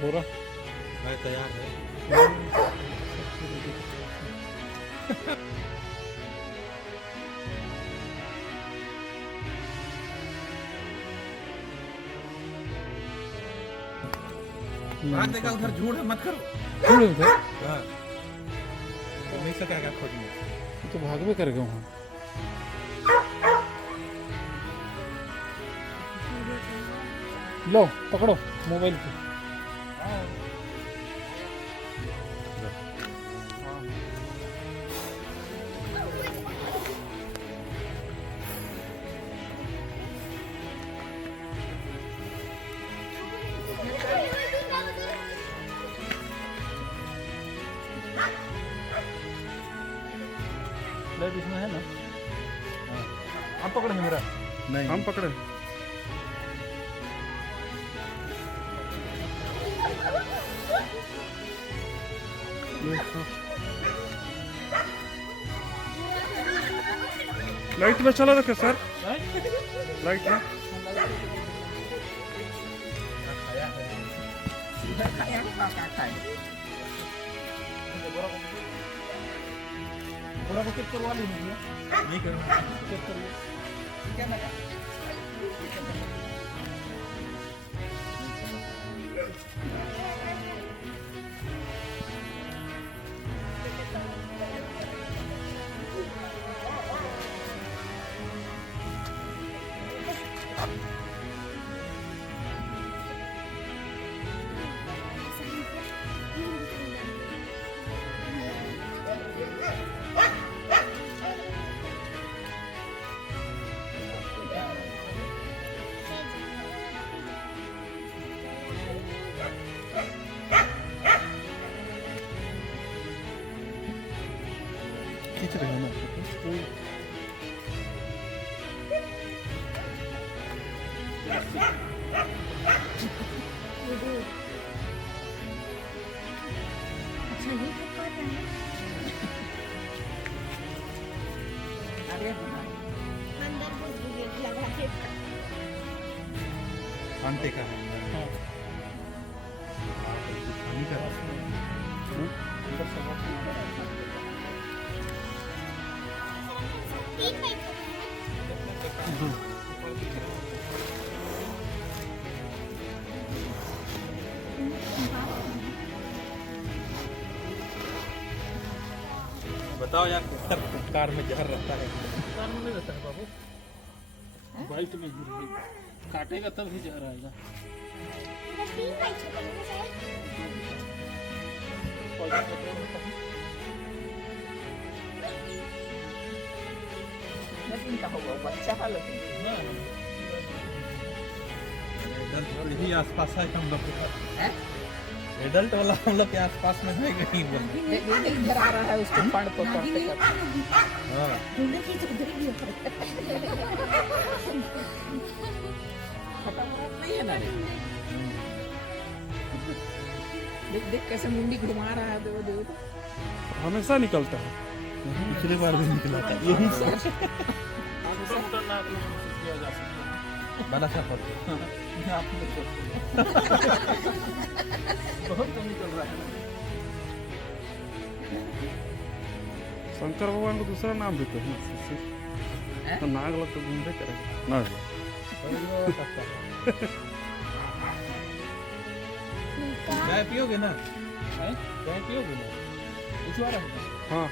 बोरा मैं तैयार है। भाग देगा उधर, झूठ मत करो। छोड़ उधर, हाँ, तो नहीं सकेगा खोजने। तो भागवे कर गए वहाँ। लो पकड़ो मोबाइल को। लाइट इसमें है ना? आप पकड़ेंगे मेरा? नहीं, हम पकड़े। लाइट में चला रखे सर, लाइट में। थोड़ा बहुत करवा लीजिए। नहीं करवा, चेक करिए। क्या लगा? खींच रहे हैं ना। अच्छा ये तो कर रहे हैं। अरे अंदर कुछ गेट लगा के आंटे का है। हाँ। नहीं कर तीन पाइप बताओ यार, कार में जहर रहता है। कार में नहीं रहता है बाबू, बाइक में ही रहेगा। काटेगा तब ही जहर आएगा। तीन पाइप छोड़ेंगे सर। लेकिन का होगा बच्चा का लेकिन एडल्ट वाले ही आसपास है हम लोग के। हैं? एडल्ट वाला हम लोग के आसपास में है कहीं वो। इधर आ रहा है उसको फंड पकड़ते करते। हाँ, ढूंढने की तो उधर ही है। खत्म नहीं है ना रे। देख देख कैसे मुंडी घुमा रहा है। देखो देखो तो। हमेशा निकलता है। पिछली बार भी निकला था यही सर। बड़ा सा पत्थर। बहुत कम निकल रहा है। शंकर भगवान को दूसरा नाम भी तो है। तो नाग लोग तो घूमते करेगा नाग। चाय पियोगे ना? हैं? चाय पियोगे ना? हाँ